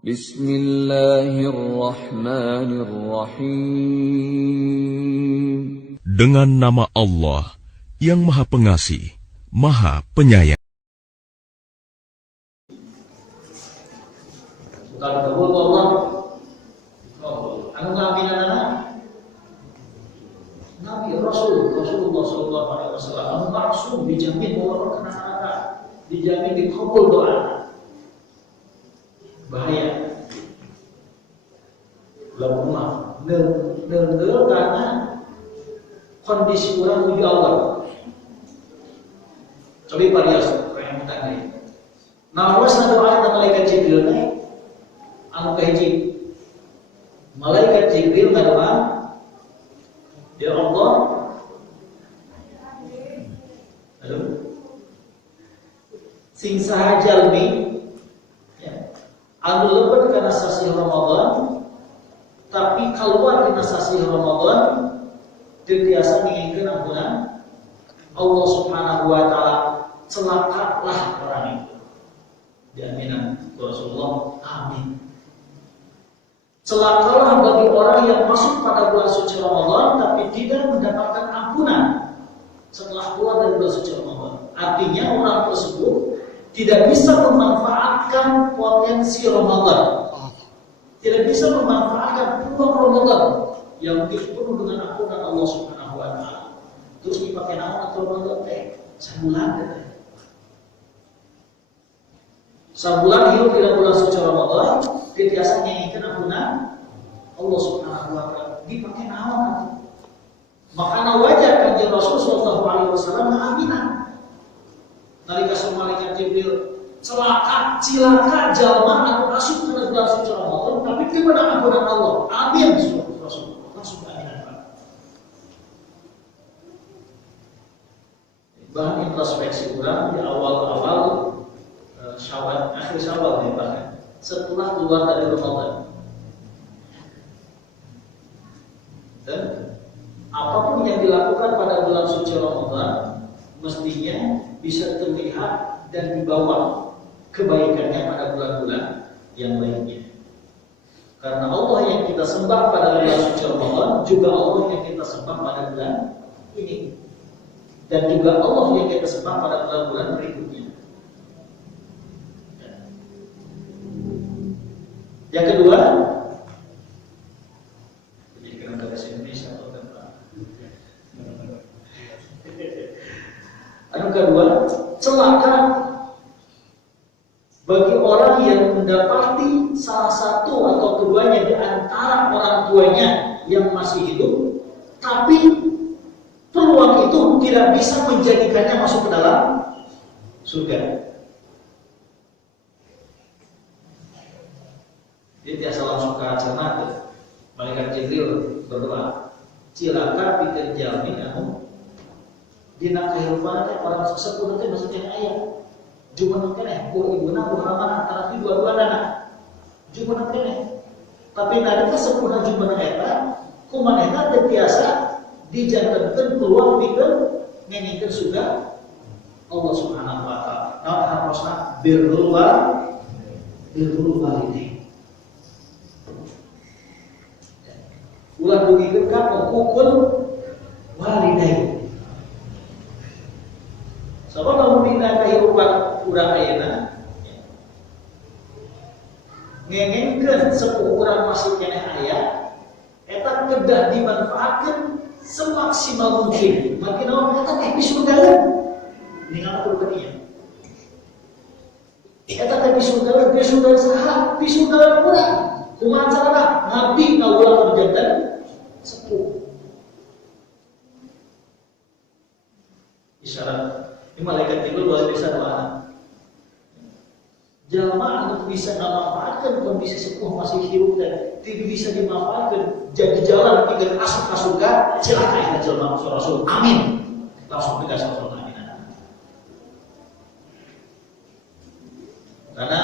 Bismillahirrahmanirrahim. Dengan nama Allah yang Maha Pengasih, Maha Penyayang. Nabi Rasulullah SAW langsung dijamin bahwa kena neraka, dijamin dikabul doa. Bahaya. Lemah, karena kondisi orang menuju Allah. Coba varias yang tadi. Nah, wasna doa dan malaikat Jibril anu kahiji. Malaikat Jibril ngadoa, ya Allah, sing saha jalmi anu leupeut kana sasi Ramadan tapi keluar dina sasi Ramadan teu tiasa ngingkeun ampunan Allah Subhanahu wa taala, celakalah orang itu. Jaminan Rasulullah, amin. Celakalah bagi orang yang masuk pada bulan suci Ramadan tapi tidak mendapatkan ampunan setelah keluar dari bulan suci Ramadan. Artinya orang tersebut tidak bisa memanfaatkan potensi Ramadan, tidak bisa memanfaatkan peluang Ramadan yang penuh dengan ampunan Allah Subhanahu wa taala. Terus dipakai nama atau Ramadan sebulan teh. Sebulan hidup di bulan suci Ramadan, biasanya ingin ampunan Allah Subhanahu wa taala. Dipakai nama. Makanya wajar kanjeng Rasul sallallahu alaihi wasallam aminan. Nalika malaikat Jibril celaka jalma anu asup kana bulan suci Ramadan tapi teu meunang ampunan Allah. Amin Rasul. Langsung aminan. Bahan introspeksi orang di awal-awal Syawal, akhir Syawal nih bahkan setelah keluar dari Ramadan. Dan apapun yang dilakukan pada bulan suci Ramadan mestinya bisa terlihat dan dibawa kebaikannya pada bulan-bulan yang lainnya. Karena Allah yang kita sembah pada bulan suci Ramadan juga Allah yang kita sembah pada bulan ini. Dan juga Allah yang kita sembah pada bulan-bulan berikutnya. Yang kedua, jadi kenapa bahasa Indonesia atau apa? Yang kedua, celaka bagi orang yang mendapati salah satu atau keduanya di antara orang tuanya yang masih hidup, tapi peluang itu tidak bisa menjadikannya masuk ke dalam surga. Dia biasa langsung ke jannah. Malaikat Jibril berdoa, cilaka pikeun jalmi anu dina kahirupan teh orang sesepuh teh maksudnya aya. Jumeneng keneh ku ibuna muhamana antara dua-duana. Jumeneng keneh. Tapi nalika sepuhna jumeneng eta kumanehna teu tiasa dijantenkeun peluang pikeun ngengikeun surga Allah Subhanahu wa taala. Naon hartosna birrul walidain. Ulah dugikeun ka hukukul walidain. Sabab lamun dina kahirupan urang ayeuna ngengengkeun sepuh urang masih keneh aya eta kedah dimanfaatkeun semaksimal mungkin. Makin naon eta teh pisurgaeun. Ningal atuh kadieu. Eta teh pisurgaeun saha? Pisurgaeun urang. Kumaha carana? Ngabdi ka urang janten sepuh. Isyarat ini malaikat Jibril luar biasa doa. Jalma anu bisa memanfaatkan kondisi sepuh masih hidup dan tidak bisa dimanfaatkan jadi jalan pikeun asup ka surga, cilaka eta jalma Rasul. Amin. Langsung dikasih Rasul amin. Karena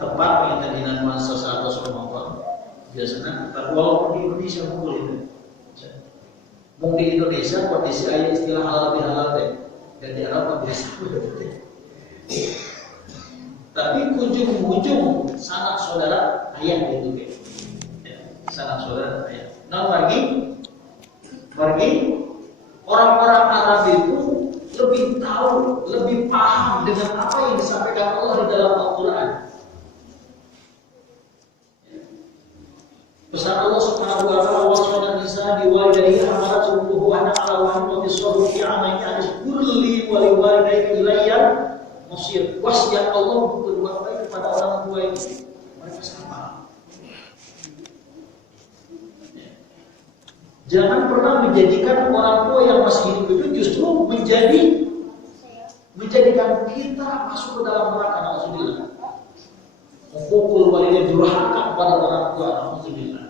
tepat pengintan dinan masa 100 Ramadan biasanya walaupun di Indonesia mungkin itu. Mung di Indonesia kondisi aya istilah halal bihalal teh dan di Arab biasa. Tapi kunjung-kunjung sanak saudara ayah itu kan. Ya, sanak saudara ayah. Nah, bagi orang-orang Arab itu lebih tahu, lebih paham dengan apa yang disampaikan Allah di dalam Al-Quran. Pesan Allah Subhanahu wa taala, "Wasana nisa biwalidayhi amaratu wa ana ala wa bisawfi fi amali hadis kulli wa liwalidayka ilayya masir." Wasiat Allah untuk berbuat baik kepada orang tua ini. Mereka sama. Jangan pernah menjadikan orang tua yang masih hidup itu justru menjadikan kita masuk ke dalam neraka. Alhamdulillah. Mukul walidain, durhaka kepada orang tua. Alhamdulillah.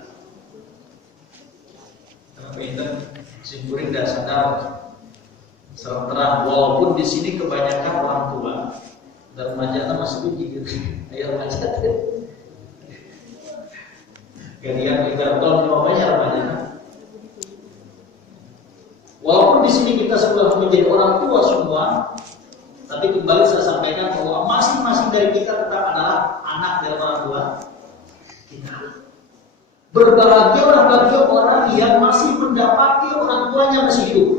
Kenapa itu? Simpurin tidak sadar. Serang terang, walaupun di sini kebanyakan orang tua dan remaja masih biji gitu. Ayo remaja. Kalian 3 tahun cuma banyak remaja. Walaupun di sini kita sudah menjadi orang tua semua, tapi kembali saya sampaikan bahwa masing-masing dari kita tetap adalah anak dari orang tua kita. Berbahagialah bagi orang yang masih mendapati orang tuanya masih hidup,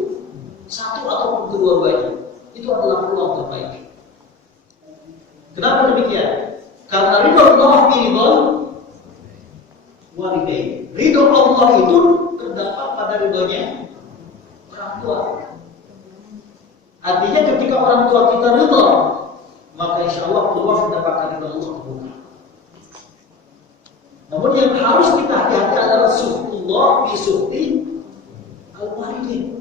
satu ataupun kedua-duanya. Itu adalah peluang terbaik. Kenapa demikian? Karena ridho Allah fi ridho walidain. Ridho Allah itu terdapat pada ridhonya orang tua. Artinya ketika orang tua kita ridho, maka insya Allah peluang mendapatkan ridho Allah terbuka. Namun yang harus kita hati-hati adalah suhtullah bi suhti al-walidain.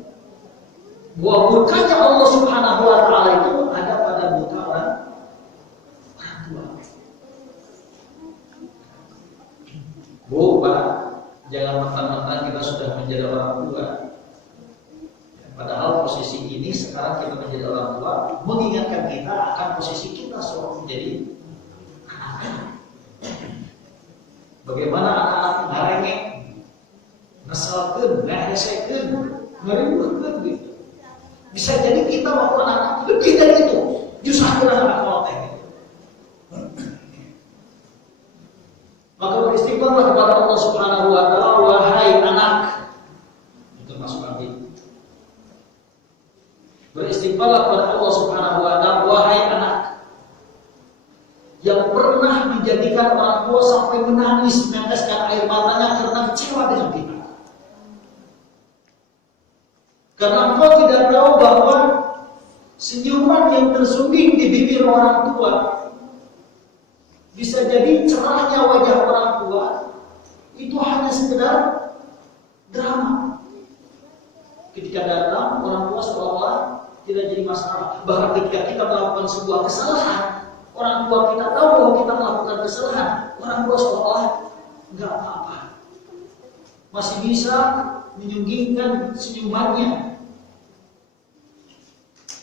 Bahwa murkanya Allah Subhanahu wa taala itu ada pada murka orang tua. Bu, Pak, jangan mentang-mentang kita sudah menjadi orang tua. Padahal posisi ini sekarang kita menjadi orang tua mengingatkan kita akan posisi kita seorang menjadi anak. Bagaimana anak-anak ngarengek, ngeselkeun, ngahesekeun, ngeribuhkeun gitu. Bisa jadi kita waktu anak lebih dari itu, justru anak koloteh. Maka beristighfarlah kepada Allah Subhanahu wa taala, wahai anak. Itu masuk arti. Beristighfarlah kepada Allah Subhanahu wa taala, wahai anak yang pernah menjadikan orang tua sampai menangis, meneteskan air matanya karena kecewa dengan kita. Karena engkau tidak tahu bahwa senyuman yang tersungging di bibir orang tua bisa jadi cerahnya wajah orang tua itu hanya sekedar drama. Ketika datang orang tua seolah-olah tidak jadi masalah. Bahkan ketika kita melakukan sebuah kesalahan, orang tua kita tahu bahwa kita melakukan kesalahan, orang tua seolah nggak apa-apa, masih bisa menyunggingkan senyumannya.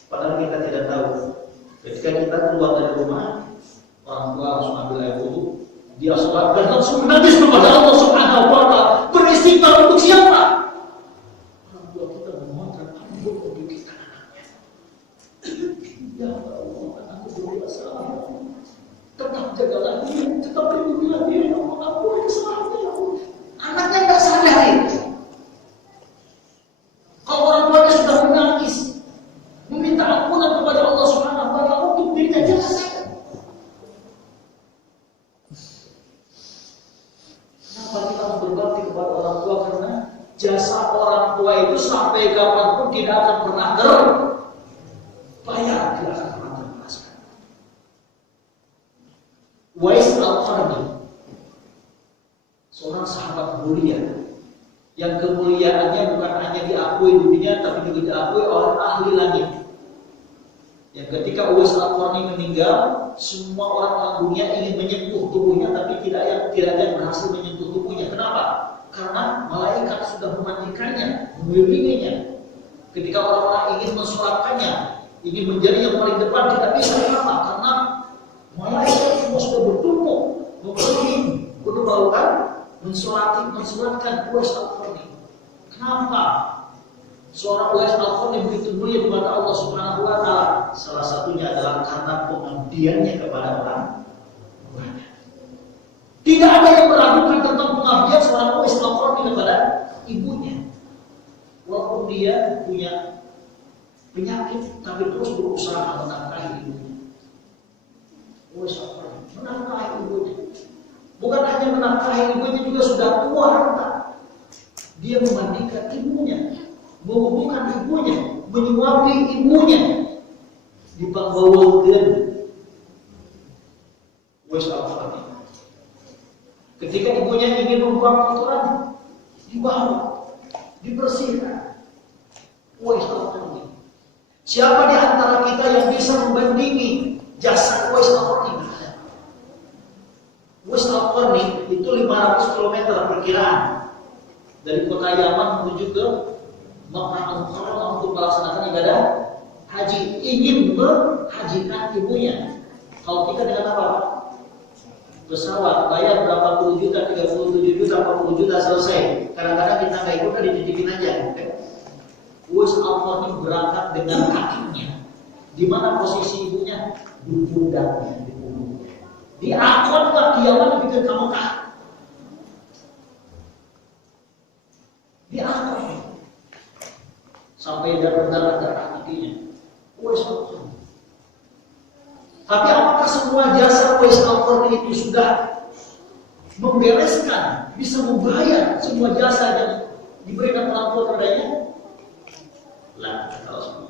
Padahal kita tidak tahu. Ketika kita keluar dari rumah, orang tua harus mengambil air wudu, dia sholat dan langsung menangis kepada Allah Subhanahu wa taala. Beristighfar untuk siapa? Orang tua kita memohonkan ampun untuk kita anaknya. Ya Allah, anakku berdosa. Tetap jagalah dia, tetap lindungilah dia, ya Allah, ampuni kesalahannya, ya Allah. Anaknya nggak sadar itu. Kalau orang tuanya sudah menangis, meminta ampunan kepada Allah Subhanahu wa taala untuk dirinya jelas. Kenapa kita harus berbakti kepada orang tua? Karena jasa orang tua itu sampai kapanpun tidak akan pernah terbayar, tidak akan pernah terbalaskan. Wais Al-Qarni, seorang sahabat mulia yang kemuliaannya bukan hanya diakui di dunia tapi juga diakui oleh ahli langit. Yang ketika Uwais Al-Qarni meninggal, semua orang-orang dunia ingin menyentuh tubuhnya tapi tidak ada yang berhasil menyentuh tubuhnya. Kenapa? Karena malaikat sudah memandikannya, membimbinginya. Ketika orang-orang ingin mensolatkannya, ingin menjadi yang paling depan, tidak bisa. Kenapa? Karena malaikat semua sudah bertumpuk untuk melakukan mensolatkan Uwais Al-Qarni. Kenapa? Seorang Uwais Al-Qarni begitu mulia kepada Allah Subhanahu wa taala. Salah satunya adalah karena pengabdiannya kepada orang tuanya. Tidak ada yang meragukan tentang pengabdian seorang Uwais Al-Qarni kepada ibunya. Walaupun dia punya penyakit, tapi terus berusaha menafkahi ibunya. Uwais Al-Qarni menafkahi ibunya. Bukan hanya menafkahi ibunya, juga sudah tua renta. Dia memandikan ibunya, menghubungkan ibunya, menyuapi ibunya. Dipangbawakan Uwais Al-Qarni. Ketika ibunya ingin membuang kotoran, dibawa, dibersihkan. Uwais Al-Qarni. Siapa di antara kita yang bisa membandingi jasa Uwais Al-Qarni? Uwais Al-Qarni itu 500 km perkiraan dari kota Yaman menuju ke Makkah Al-Mukarramah untuk melaksanakan ibadah haji, ingin menghajikan ibunya. Kalau kita dengan apa? Pesawat bayar berapa puluh juta, 37 juta, 40 juta selesai. Kadang-kadang kita nggak ikut, dititipin aja. Uwais Al-Qarni berangkat dengan kakinya. Di mana posisi ibunya? Di pundaknya, di punggungnya. Diangkut ke Yaman dibikin ke Mekah. Diangkut sampai darah kakinya. Uwais Al-Qarni. Tapi apakah semua jasa Uwais Al-Qarni itu sudah membereskan, bisa membayar semua jasa yang diberikan orang tua kepadanya? Lah, kalau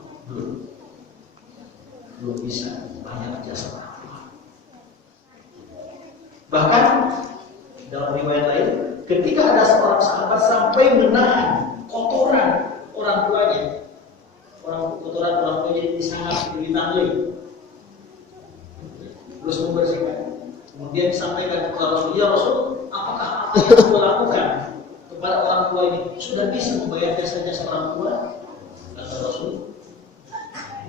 belum bisa banyak jasa orang tua. Bahkan dalam riwayat lain, ketika ada seorang sahabat sampai menahan kotoran orang tuanya, kotoran orang tuanya disangat, ditangli, terus membersihkan. Kemudian disampaikan kepada Rasul, ya Rasul, apakah apa yang saya lakukan kepada orang tua ini sudah bisa membayar jasa-jasa orang tua? Kata Rasul,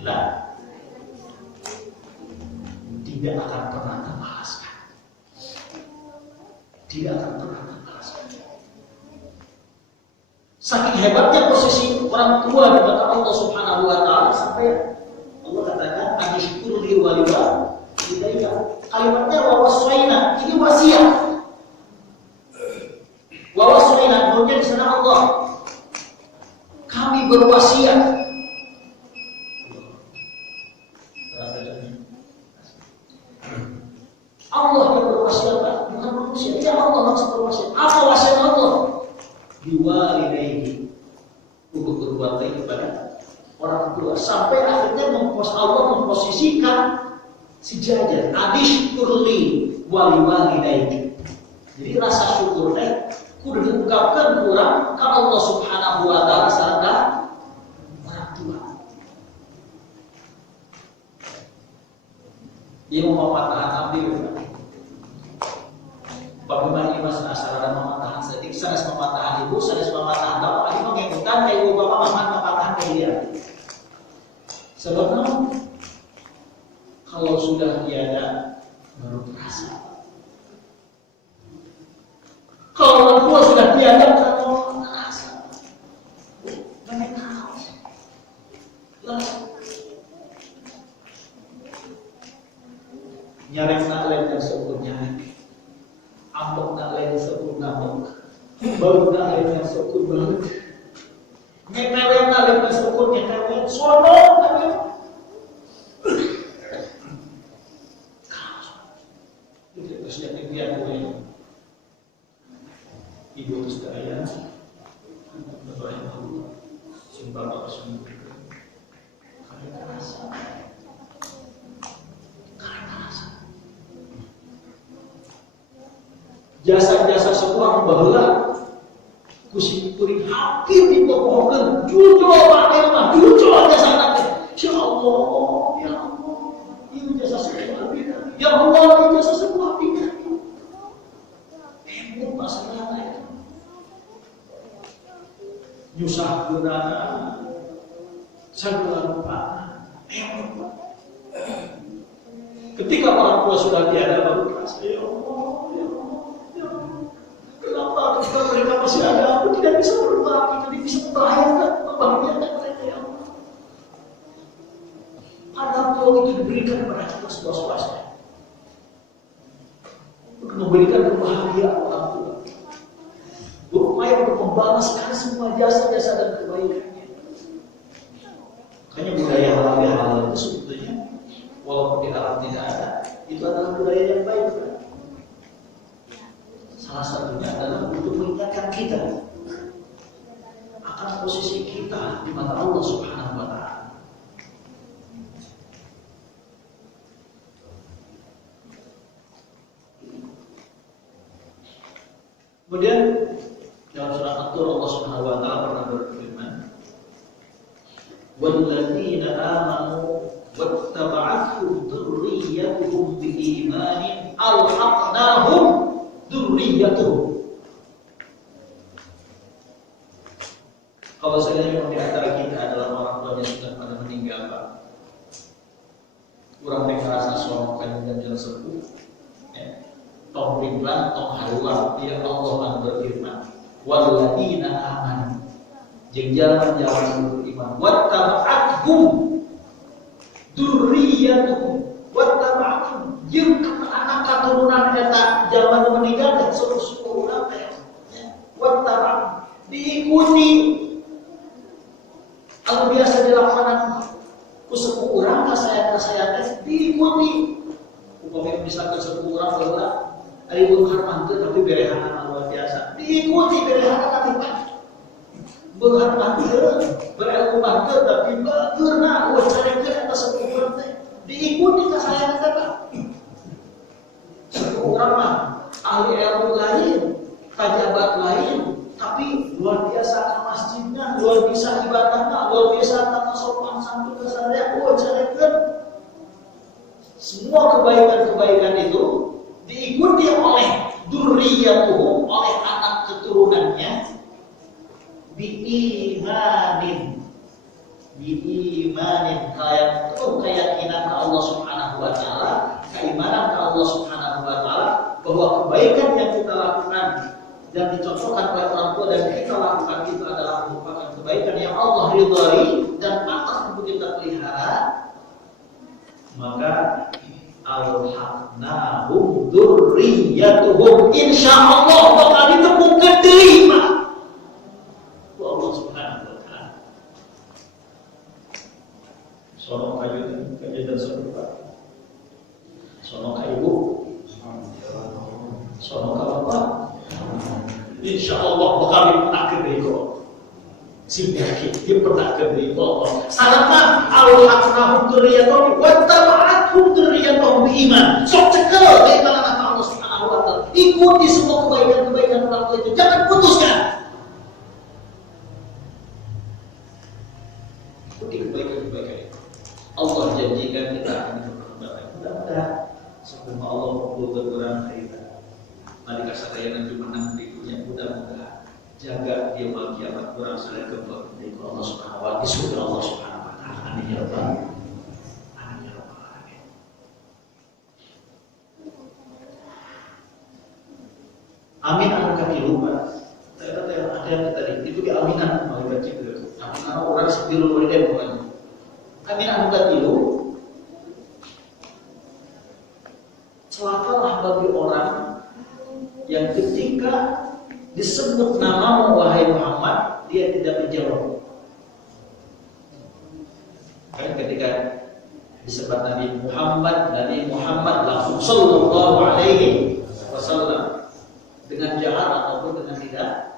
lah, tidak akan pernah terbalaskan. Tidak akan pernah terbalaskan. Saking hebatnya posisi orang tua di mata Allah Subhanahu wa Ta'ala, sampai Allah katakan, "Anishkurli waliwa." Kalimatnya wawaswaina, ini wasiat. Wawaswaina, maksudnya di sana Allah, kami berwasiat. Allah yang berwasiat, bukan manusia. Ya Allah langsung berwasiat. Apa wasiat Allah? Biwalidayhi, untuk berbuat baik kepada orang tua. Sampai akhirnya Allah memposisikan sejajar, adishkurli wali walidayki. Jadi rasa syukur kudu diungkapkan kurang ke Allah Subhanahu wa Ta'ala serta orang tua. Dia mau mematahan abdi, bagaimana ini mas asal ada mematahan sedik, sanes mematahan ibu, sanes mematahan bapak, ini mengikutan kayak ibu bapak maman mematahan kayak dia. Sebabnya kalau sudah tiada baru terasa. Kalau orang tua sudah tiada baru terasa. Banyak hal. Nyarek nak lain yang sebut nyarek, ambek nak lain yang sebut ngambek, baru nak lain yang sebut balut, nyetewen nak lain yang sebut nyetewen, sonok nak lain. Ibu itu sudah ayah, bapak yang tahu, sumpah bapak semua. Karena rasa, jasa-jasa seorang bahula, kuring hampir dipopohkan, jujur pakai mah, jujur jasa nanti. Ya Allah, ini jasa sebuah bidang. Ya Allah, ini jasa sebuah bidang. Emang masalahnya. Nyusah gunana segala rupa. Ketika orang tua sudah tiada baru terasa, ya Allah, kenapa kita mereka masih ada? Aku tidak bisa berubah, kita tidak bisa membahayakan, membahayakan mereka, ya Allah. Padahal tolong itu diberikan kepada kita sebuah swasta, memberikan kebahagiaan. kebahagiaan orang tua. Berupaya untuk membalaskan semua jasa-jasa dan kebaikannya. Makanya budaya halal itu sebetulnya walaupun di alam tidak ada, itu adalah budaya yang baik. Salah satunya adalah untuk mengingatkan kita akan posisi kita di mata Allah Subhanahu wa Ta'ala. Kemudian dalam surah At-Tur Allah Subhanahu wa Ta'ala pernah berfirman, "Walladzina amanu wattaba'athum dzurriyyatuhum biimanin alhaqnahum dzurriyyatuhum." Kalau seandainya di antara kita adalah orang tuanya sudah pada meninggal, Pak, kurang merasa sonokan dan jalan sepuh, tong ringlan, tong haruan, ya Allah akan berfirman, walladzina amanu, jeung jalan-jalan beriman, wattaba'athum dzurriyyatuhum, wattaba'athum jeung anak keturunan eta zaman meninggal dan sepuh urang teh, wattaba'athum diikuti. Kalau biasa dilaksanakan ku sepuh urang ka saya diikuti. Upamina misalkan sepuh urang baheula ari beunghar manteu tapi berehanana luar biasa. Diikuti berehanana tapi beunghar manteu, berilmu manteu tapi beurna luar carekeun eta sepuh urang teh. Diikuti ka saya teh. Sepuh urang mah ahli ilmu lain, pejabat lain, tapi luar biasa ka masjidnya, luar biasa ibadahnya, luar biasa tata sopan santun kesadaran, carekeun. Semua kebaikan-kebaikan itu diikuti oleh dzurriyyatuhum, oleh anak keturunannya, biimanin, keyakinan ke Allah Subhanahu wa Ta'ala, keimanan ke Allah Subhanahu wa Ta'ala, bahwa kebaikan yang kita lakukan dan dicontohkan oleh orang tua dan kita lakukan itu adalah merupakan kebaikan yang Allah ridhai dan pantas untuk kita pelihara. Maka alhaqnahum dzurriyyatuhum, insyaallah bakal ditemukan terima Allah Subhanahu wa Ta'ala. Sono kayu dan serupa, sono ibu, sono bapak, insyaallah bakal ditemukan terima. Simpati dia pernah keberi Allah. Salama alhaqnahum dzurriyyatuhum wattaba'athum dzurriyyatuhum biiman. Sok cekel keimanan Allah Subhanahu wa Ta'ala. Ikuti semua kebaikan-kebaikan orang tua itu. Jangan putuskan. Ikuti kebaikan-kebaikan itu. Allah janjikan kita akan diperbaiki. Mudah-mudahan sebelum Allah berkurang kita. Mari kasadayan cuma menang berikutnya. Mudah-mudahan jaga dia kiamat kurang saling kebal dari Allah Subhanahu wa Ta'ala, di surga Allah Subhanahu wa Ta'ala. Amin ya rabbal alamin. Amin anu katilu, Pak. Ada yang tadi itu di aminan malaikat Jibril. Aminan orang sebelum walidain bukan. Amin anu katilu. Celakalah bagi orang yang ketika disebut namamu wahai Muhammad, dia tidak menjawab. Kan ketika disebut Nabi Muhammad langsung sallallahu alaihi wasallam dengan jahar ataupun dengan tidak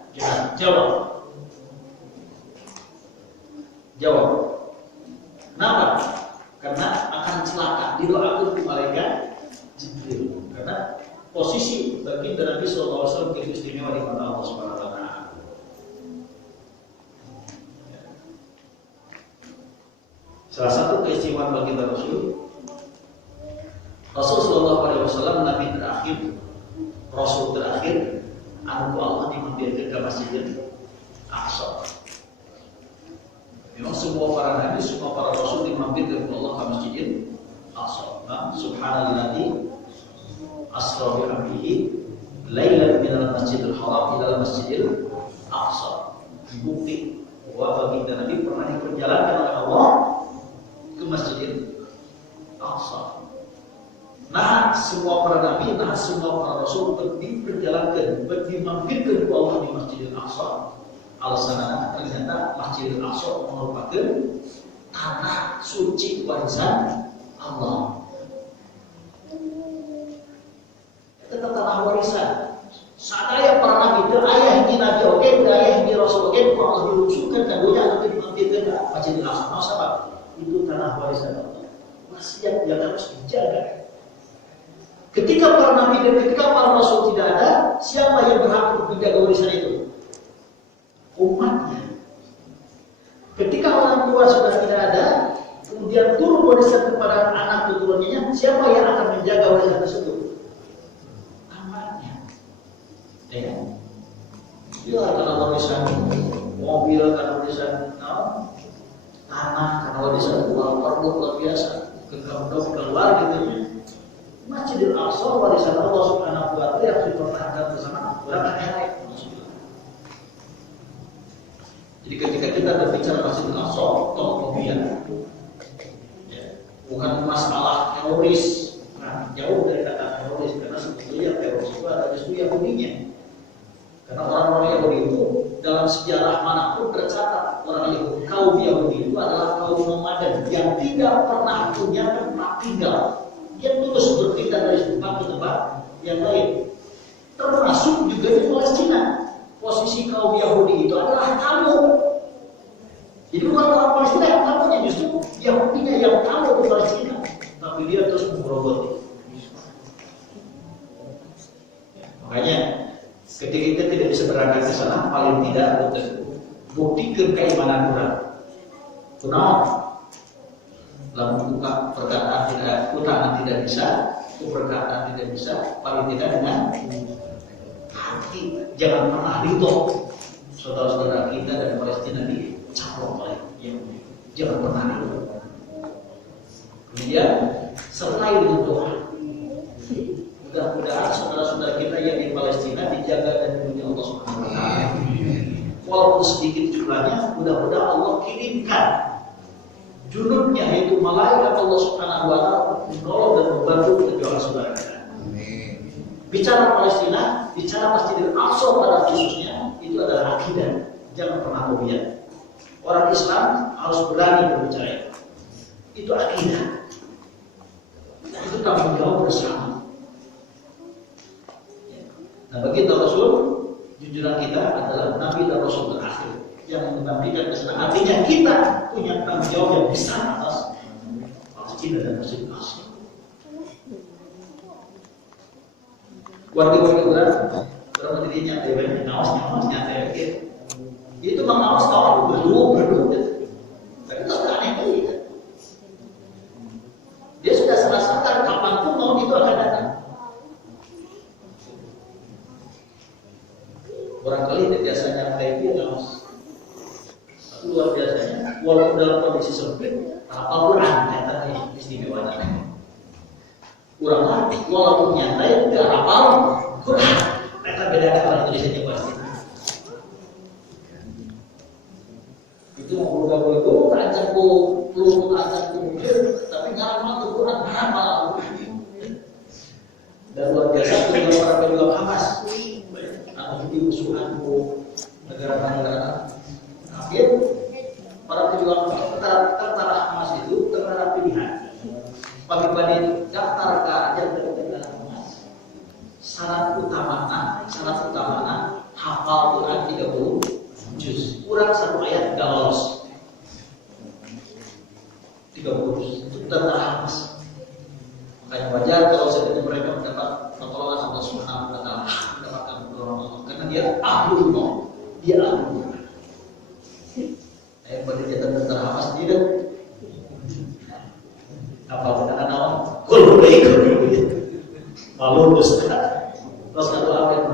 jawab. Kenapa? Karena akan celaka, didoakan ke malaikat Jibril. Karena posisi baginda Nabi SAW begitu istimewa di mata Allah Subhanahu wa Ta'ala. Salah satu keistimewaan baginda Rasul Sallallahu Alaihi Wasallam, Nabi terakhir, Rasul terakhir, anu Allah dimampirkan ke Masjidil Aqsa. Memang semua para nabi, semua para rasul dimampirkan ke Allah ke Masjidil Aqsa. Subhanalladzi asra bi abdihi lailan minal masjidil haram ila masjidil aqsa. Bukti bahwa baginda Nabi pernah diperjalankan oleh Allah ke Masjidil Aqsa. Nah, semua para nabi, semua para rasul diperjalankan, dimampirkan ke Allah di Masjidil Aqsa. Alasannya ternyata Masjidil Aqsa merupakan tanah suci warisan Allah. Itu tanah warisan. Sadaya para nabi itu ayah ini nabi oke, ayah ini rasul oke, Allah diluncurkan kadonya atau dimampirkan ke Masjidil Aqsa. Nah, sahabat, itu tanah warisan Allah. Wasiat yang harus dijaga. Ketika para nabi dan ketika para rasul tidak ada, siapa yang berhak untuk menjaga warisan itu? Umatnya. Ketika orang tua sudah tidak ada, kemudian turun warisan kepada anak keturunannya, siapa yang akan menjaga warisan tersebut? Amatnya. Ya. Dia karena warisan mobil, karena warisan tanah, karena warisan uang perlu luar biasa, keluar gitu ya. Masjidil Aqsa warisan Allah Subhanahu wa taala yang dipertahankan bersama berapa hari. Jadi ketika kita berbicara Masjidil Aqsa, kemudian bukan masalah teroris, jauh dari kata teroris, karena sebetulnya teroris itu ada justru Yahudinya. Karena orang-orang Yahudi itu dalam sejarah manapun tercatat orang Yahudi, kaum Yahudi itu adalah kaum nomaden yang tidak pernah punya tempat tinggal. Dia terus berpindah dari tempat ke tempat yang lain. Termasuk juga di Palestina. Posisi kaum Yahudi itu adalah tamu. Jadi bukan orang Palestina yang tamunya, justru Yahudinya yang tamu ke Palestina. Tapi dia terus menggerogoti. Makanya ketika kita tidak bisa berangkat ke sana, paling tidak buktikan keimanan orang. Kenapa? Dalam buka perkataan tidak, utangan tidak bisa, perkataan tidak bisa, paling tidak dengan hati. Jangan pernah ridho saudara-saudara kita dari Palestina dicaplok oleh Yahudi. Jangan pernah ridho. Kemudian selain doa, mudah-mudahan saudara-saudara kita yang di Palestina dijaga dan dilindungi Allah Subhanahu wa taala. Walaupun sedikit jumlahnya, mudah-mudahan Allah kirimkan junubnya, yaitu malaikat Allah Subhanahu wa taala menolong dan membantu perjuangan saudara kita. Bicara Palestina, bicara Masjidil Aqsa pada khususnya, itu adalah akidah. Jangan pernah fobia. Orang Islam harus berani berbicara itu. Itu akidah. Itu tanggung jawab bersama. Nah, bagi Rasul, jujuran kita adalah Nabi dan Rasul terakhir yang mengabdikan kesana. Artinya kita punya tanggung jawab yang besar atas Palestina dan Masjidil Aqsa. Warga-warga orang menjadi nyantai banyak, ngawas nyantai gitu. Itu mengawas kawan berdua. Tapi itu sudah aneh gitu. Dia sudah merasakan kapanpun mau itu akan datang. Barangkali dia biasa nyantai dia ngawas. Luar biasanya, walaupun dalam kondisi sempit, Al-Quran katanya istimewanya. Kurang lagi, walaupun nyantai, tidak hafal Quran. Mereka bedakan orang Indonesia pasti. Itu mau bergabung itu, ancam ku peluru, ancam ku mobil, tapi ngamal tuh Quran hafal. Dan luar biasa juga para pejuang Hamas, menjadi musuhan negara-negara. Akhir para pejuang tentara Hamas itu terhadap pilihan. Bagi-bagi daftar ke ajar dari negara Hamas. Syarat utamanya hafal Quran 30 juz. Kurang satu ayat gak lolos. 30 juz. Itu tentara Hamas. Makanya wajar kalau sebenarnya mereka mendapat pertolongan Allah Subhanahu wa taala, mendapatkan pertolongan Allah karena dia ahlul maut. Dia ahlul maut. Pada jatuh tentara Hamas tidak apa benar naon kul baik malu terus kedua apa itu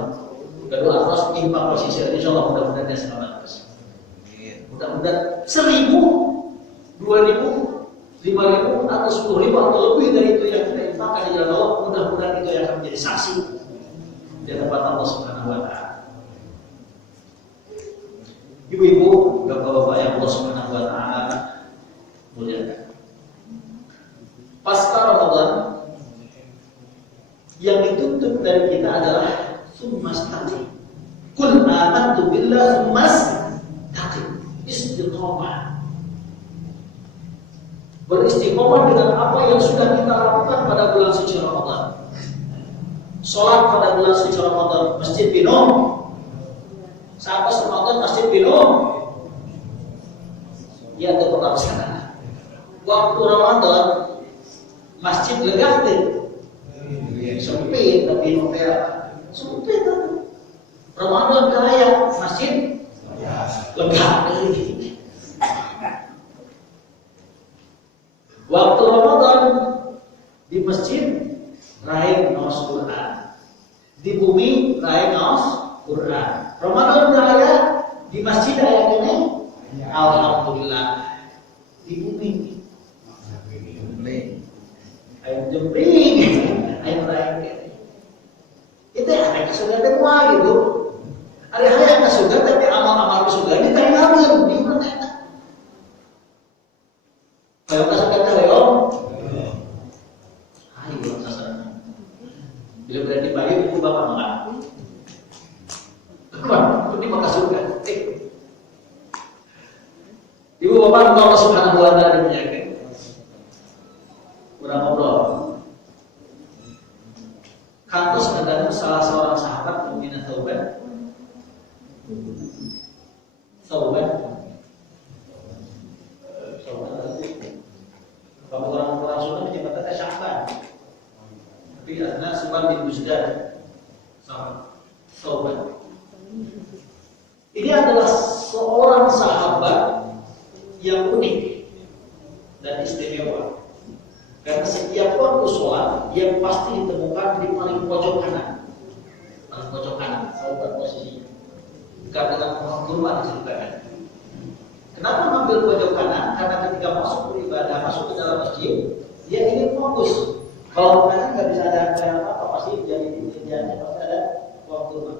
kedua terus imbang posisi insyaallah mudah-mudahan dia selamat terus mudah-mudahan 1.000 2.000 5.000 atau 10.000 atau lebih dari itu yang kita infakkan di jalan Allah, mudah-mudahan itu yang akan menjadi saksi di hadapan Allah Subhanahu wa taala. Ibu-ibu, bapak-bapak yang Allah Subhanahu wa taala muliakan. Pasca Ramadan istaqim. Qul amantu billahi mastaqim. Istiqomah. Beristiqomah dengan apa yang sudah kita lakukan pada bulan suci Ramadan. Sholat pada bulan suci Ramadan, masjid penuh. Saat Ramadan masjid penuh. Ya tetap laksana. Waktu Ramadan masjid legah deh. Sempit tapi hotel sempit tapi Ramadan kaya masjid legah deh. Waktu Ramadan di masjid raih naos Quran, di bumi raih naos Quran. Ramadan kaya di masjid ayat ini, alhamdulillah di bumi. Ayat jempring, ayat raih. Itu ada kesudah semua gitu. Ada hal yang kesudah tapi amal-amal kesudah ini tayangan di mana? Kalau kasih kata Leo, ayo kasar. Bila berani bayi itu bapak makan. Kapan? Itu di maka surga. Ibu bapak Allah Subhanahu Wa Taala menyayangi. Kurang ngobrol. Kantos ada salah seorang sahabat Mu'minah Taubat. Kalau orang-orang Sunda menyebutnya Sya'ban. Tapi ada Subhan bin Busdan sama Taubat. Ini adalah seorang sahabat yang unik dan istimewa. Karena setiap waktu sholat dia pasti ditemukan di paling pojok kanan. Paling pojok kanan, sahabat posisinya. Bukan dengan pohon kurma diceritakan. Kenapa mengambil pojok kanan? Karena ketika masuk beribadah, masuk ke dalam masjid, dia ingin fokus. Kalau kanan nggak bisa ada apa-apa, pasti jadi kerjanya pasti ada pohon kurma.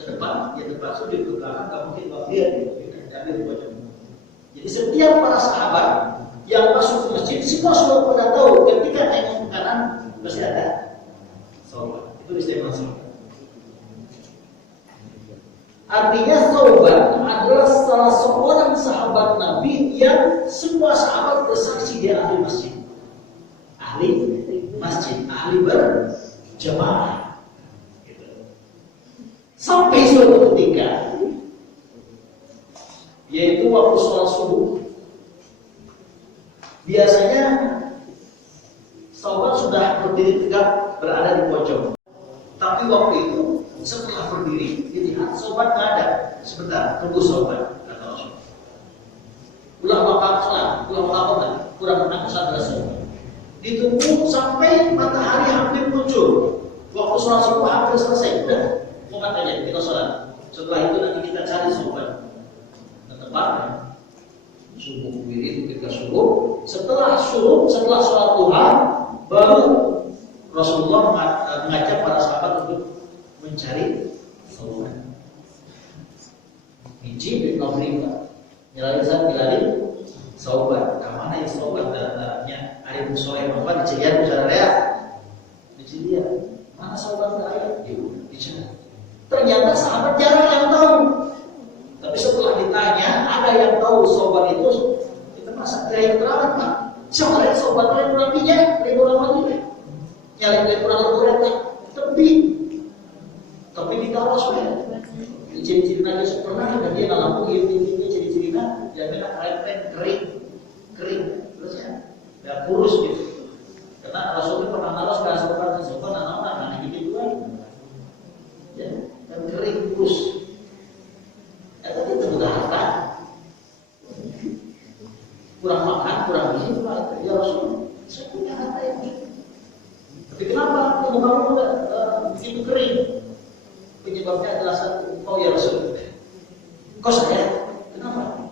Ke depan, dia depan sudut ke belakang, nggak mungkin kalau dia diambil di pojok. Jadi setiap para sahabat yang masuk ke masjid, semua sudah pada tahu ketika tengok ke kanan pasti ada sholat. Itu istimewa sholat. Artinya Thawban adalah salah seorang sahabat Nabi yang semua sahabat bersaksi dia ahli masjid. Ahli masjid, ahli berjamaah. Sampai suatu ketika, yaitu waktu sholat subuh, biasanya sahabat sudah berdiri tegak berada di pojok. Tapi waktu itu setelah berdiri dilihat sahabat nggak ada. Sebentar, tunggu sahabat, kata Rasul. Ulang waktu kurang menang sadar sahabat. Ditunggu sampai matahari hampir muncul. Waktu sholat subuh hampir selesai. Udah, mau katanya kita sholat. Setelah itu nanti kita cari sahabat. Tepatnya subuh wirid ketika subuh. Setelah sholat duha baru Rasulullah mengajak para sahabat untuk mencari sahabat. Hiji bin Afrika nyalain sahabat. Kemana ya sahabat dalamnya? Ada yang sore apa dicarian saudara ya? Dicarian. Mana sahabat saya? Dicari. Ternyata sahabat jarang yang tahu. Tapi setelah ditanya, ada yang tahu sahabat itu kita masa yang terakhir Pak. Siapa yang sahabat yang kurang minyak, yang kurang mati nyari kurang kurang tapi ditaruh sebenarnya. Ciri-ciri Nabi pernah dan dia nggak lampu ini ciri-cirinya jaminan kering terus ya, nggak kurus gitu. Karena Rasulullah pernah naruh sekarang sopan anak-anak gitu kan, ya dan kering kurus. Tapi itu udah harta, kurang makan, kurang gizi, ya Rasul, saya punya harta yang gitu. Tapi kenapa kamu begitu kering? Penyebabnya adalah satu, ya Rasul. Kau saya, kenapa?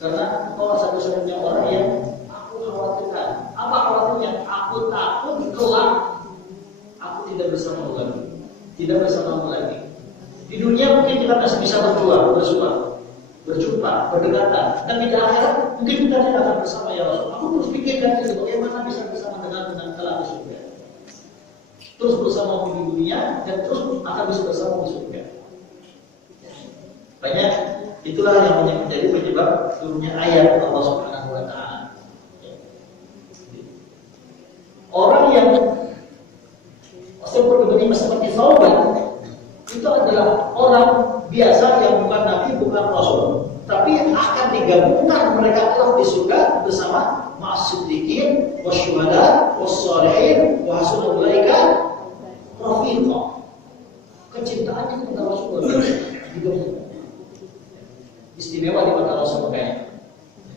Karena kau satu-satunya orang yang aku khawatirkan. Apa khawatirnya? Aku takut kelak aku tidak bersamamu lagi, tidak bersamamu lagi. Di dunia mungkin kita masih bisa berjumpa, berdekatan. Dan di akhirat mungkin kita tidak akan bersama ya Rasul. Aku terus pikirkan itu, bagaimana bisa bersama dengan kelak di surga. terus bersama di dunia dan terus akan bisa bersama di surga. Banyak itulah yang menjadi penyebab turunnya ayat Allah Subhanahu wa taala. Orang yang seperti Sauban itu adalah orang biasa yang bukan nabi, bukan rasul, tapi akan digabungkan mereka kelak di surga bersama ma'as-siddiqin, wasyuhada, was-shalihin, wa hasuna ulaika rafiqa. Kecintaannya kepada Rasulullah digabungkan. Istimewa di mata Rasul makanya.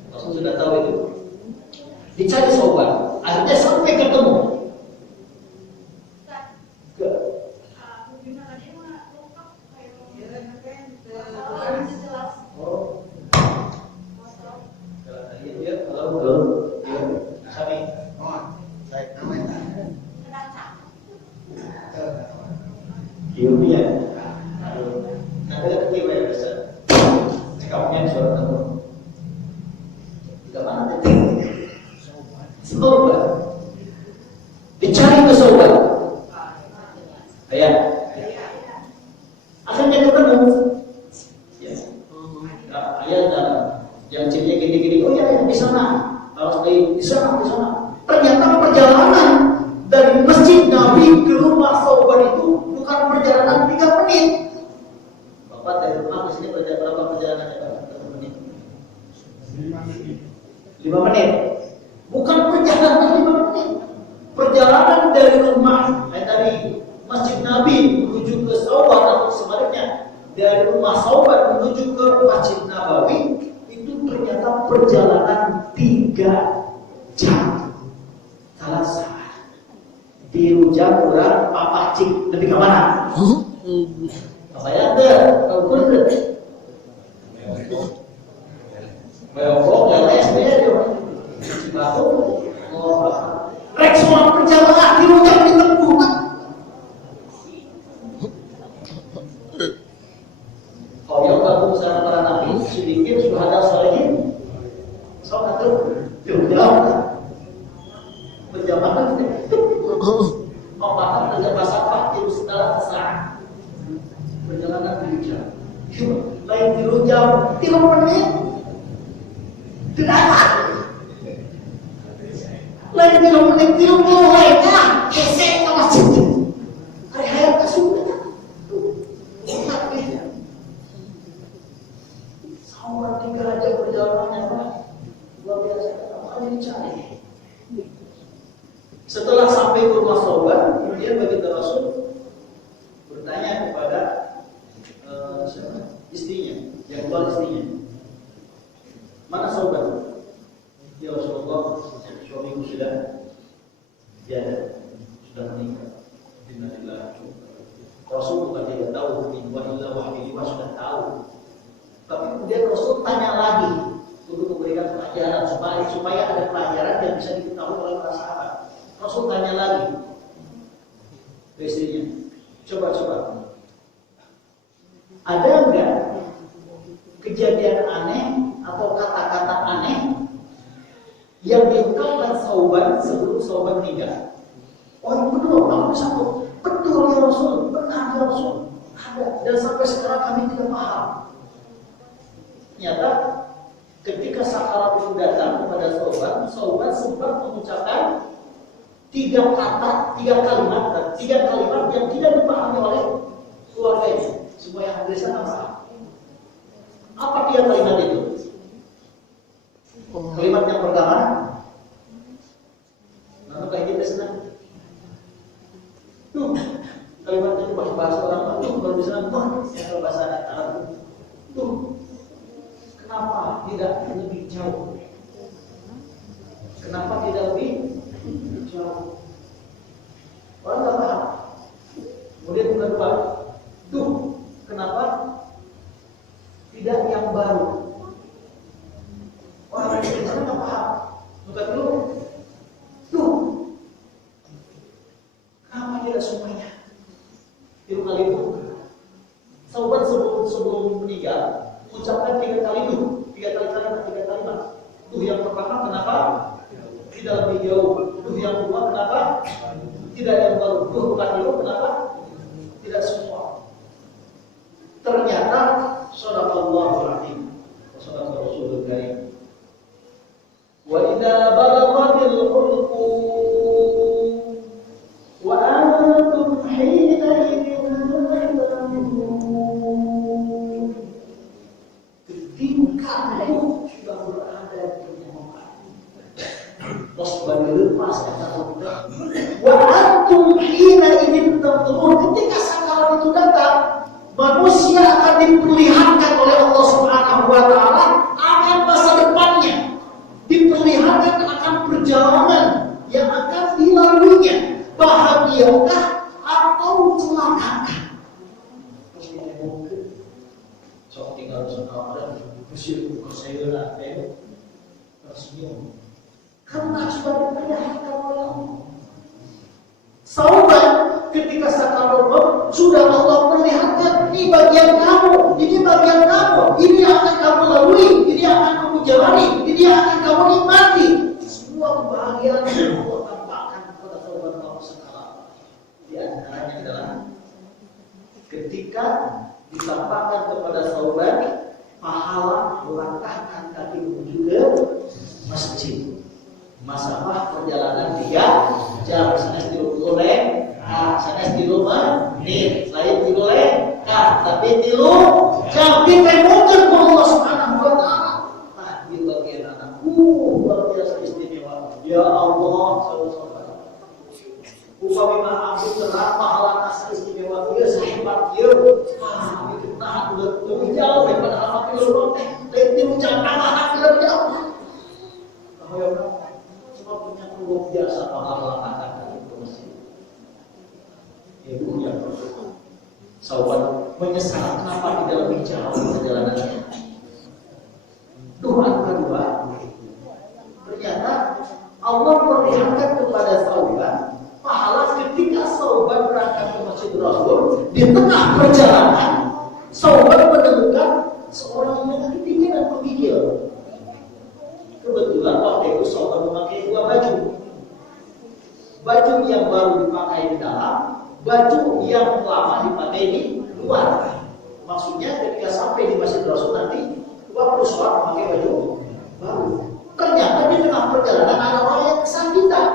Rasul sudah tahu itu. Dicari Sauban, akhirnya sampai ketemu. Dicari ke Sauban. Ayah. Akhirnya ketemu. Ya. Ayah yang cirinya gini-gini. Oh ya, di sana. Harus di sana. Ternyata perjalanan dari masjid Nabi ke rumah Sauban itu bukan perjalanan 3 menit. Bapak dari rumah ke sini berapa perjalanannya? Berapa menit? 5 menit. Bukan perjalanan 5 menit. Perjalanan dari rumah dari Masjid Nabi menuju ke Sauban atau sebaliknya dari rumah Sauban menuju ke Masjid Nabawi itu ternyata perjalanan 3 jam. Salah salah. Dirujak kurang papa cik lebih ke mana? Apa ya deh? Kau bener. Mewok ya SD dia. Baru rek semua perjalanan dirujak ditempuh. Oh ya baru sana para nabi sedikit syuhada sholihin. Soal itu jauh. Penjamanan Pembahasan dan masafah itu setelah saat perjalanan 7 jam. Lain 3 jam 3 menit tidak. Lain 3 menit 30 lainnya kesek ke masjid. Hari hayat kesudah. Sama 3 jam perjalanannya luar biasa. Makanya dicari. Setelah sampai ke rumah Sauban, kemudian baginda Rasul bertanya kepada istrinya, yang keluar istrinya, mana Sauban? Ya Rasulullah, suamiku sudah tiada, sudah meninggal. Innalillahi. Rasul bukan tidak tahu, sudah tahu. Tapi kemudian Rasul tanya lagi untuk memberikan pelajaran supaya ada pelajaran yang bisa diketahui oleh para sahabat. Rasul tanya lagi ke istrinya, coba ada enggak kejadian aneh atau kata-kata aneh yang diungkapkan Sauban sebelum Sauban meninggal? Oh betul, kamu satu. Betul ya Rasul, benar ya Rasul. Ada, dan sampai sekarang kami tidak paham. Ternyata ketika sakarat itu datang kepada Sauban sempat mengucapkan 3 kata, 3 kalimat dan 3 kalimat yang tidak dipahami oleh keluarganya. Semua yang hadir sana paham. Apa dia kalimat itu? Kalimat yang pertama, nama kayak kita senang. Tuh, kalimat itu bahasa orang tuh kalau bisa nonton, kalau bahasa Arab. Tuh, kenapa tidak lebih jauh? Kenapa tidak lebih jauh? Orang tak paham. Kemudian yang kedua, tuh kenapa tidak yang baru? Orang yang sana tak paham. Bukan dulu, tuh kenapa tidak semuanya? Itu kali itu. Sauban sebelum meninggal ucapkan 3 kali tuh, 3 kalimat. Tuh yang pertama kenapa tidak lebih jauh? Tuh yang kedua kenapa Tidak yang baru 24 kilo, kenapa? Tidak semua. Ternyata shadaqallahul azim. Shadaqa Rasulul Karim. Wa idza balaghatil hulqum wa antum hina ketika maut sudah berada di tempat terus lepas kata Allah wa antum hina idin tanzurun, ketika sakarat itu datang manusia akan diperlihatkan oleh Allah Subhanahu wa taala akan masa depannya, diperlihatkan akan perjalanan yang akan dilaluinya, bahagiakah atau celakakah. Sok tinggal sekarang bersyukur buka saya lah, tersenyum karena sudah diperlihatkan oleh Allah. Sauban ketika sakarat maut sudah Allah perlihatkan, ini bagian kamu, ini bagian kamu, ini akan kamu lalui, ini akan kamu jalani, ini akan kamu nikmati. Semua kebahagiaan yang Allah tampakkan kepada sauban kamu sekarang. Di antaranya adalah ketika ditampakkan kepada sauban pahala melangkahkan kaki menuju ke masjid. Masalah perjalanan 3 jam, sanes di Luleng, sanes di rumah, nih, lain di Luleng, tapi di jam ditemukan ke Allah Subhanahu wa taala. Di bagian anakku luar biasa istimewa. Ya Allah, saudara-saudara. Upami mah ambil terang pahala nasa istimewa dia sehebat dia. Itu nah lebih jauh daripada anak dia teh. Lebih jauh anak dia lebih jauh. Punya luar biasa pahala akan itu masjid. Ibu yang bersyukur. Sahabat menyesal kenapa tidak lebih jauh perjalanannya. Doa kedua, ternyata Allah perlihatkan kepada sahabat pahala ketika sahabat berangkat ke Masjid Rasul. Di tengah perjalanan sahabat menemukan seorang yang ketinggian dan penggigil. Kebetulan waktu itu sahabat memakai 2 baju. Baju yang baru dipakai di dalam, baju yang lama dipakai di luar. Maksudnya ketika sampai di Masjid Rasul nanti, waktu sholat memakai baju baru. Ternyata di tengah perjalanan ada orang yang kesakitan,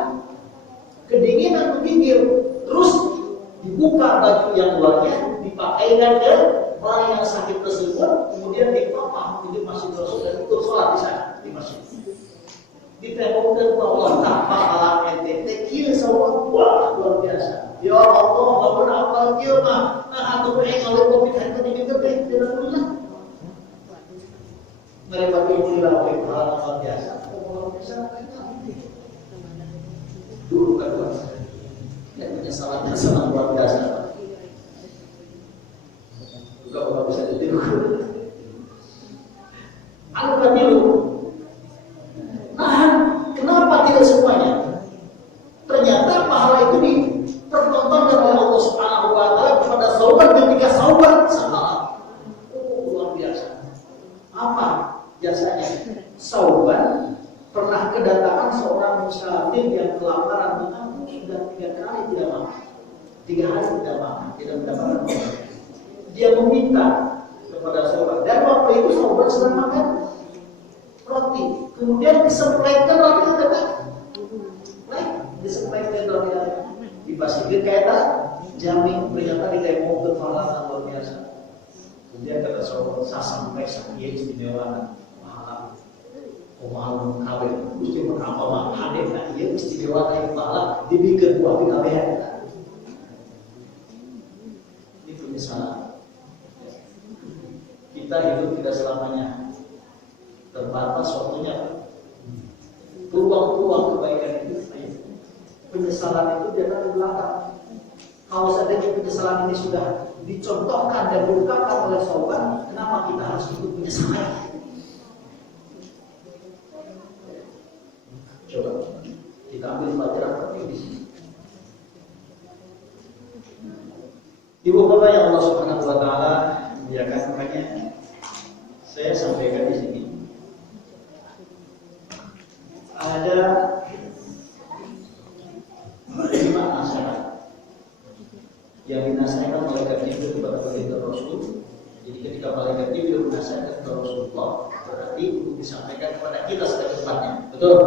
kedinginan, menggigil. Terus dibuka baju yang luarnya, dipakaikan ke orang yang sakit tersebut, kemudian dipapah menuju Masjid Rasul dan ikut sholat di sana di masjid. Ditemukan bahwa tanpa alam NTT kia sawah luar biasa. Ya Allah, walaupun apa kia mah nah atuh kalau covid itu digede dengan punya. Mereka pilih oleh luar biasa. Luar biasa dulu kedua dan penyesalan yang sangat luar biasa. Juga orang bisa ditiru. Anu katilu. Nah, kenapa tidak semuanya? Ternyata pahala itu dipertontonkan oleh Allah Subhanahu wa taala kepada sahabat ketika sahabat salah. Luar biasa. Apa jasanya? Sahabat pernah kedatangan seorang musafir yang kelaparan, mengaku sudah 3 kali tidak makan. 3 hari tidak makan, tidak mendapatkan makan. Dia meminta kepada sahabat, dan waktu itu sahabat sedang makan roti, kemudian disempletkan roti itu kan, disempletkan roti itu, dipasangkan kayak jamin ternyata ditembok ke pahala luar biasa. Kemudian kata sahabat, saya sampai sakit istimewa pahala, mahal kawin, mesti berapa mahal hadir, dia istimewa kayak pahala, dibikin buah kawin. Itu misalnya. Kita hidup tidak selamanya terbatas waktunya. Peluang-peluang kebaikan itu, penyesalan itu datang di belakang. Kalau seandainya penyesalan ini sudah dicontohkan dan diungkapkan oleh sahabat, kenapa kita harus ikut penyesalan? Coba kita ambil pelajaran penting di sini. Ibu bapak yang Allah Subhanahu wa taala muliakan, makanya saya sampaikan di sini ada 5 nasihat ketika malaikat Jibril menasihatkan kepada Rasulullah, berarti untuk disampaikan kepada kita sebagai umatnya. Betul?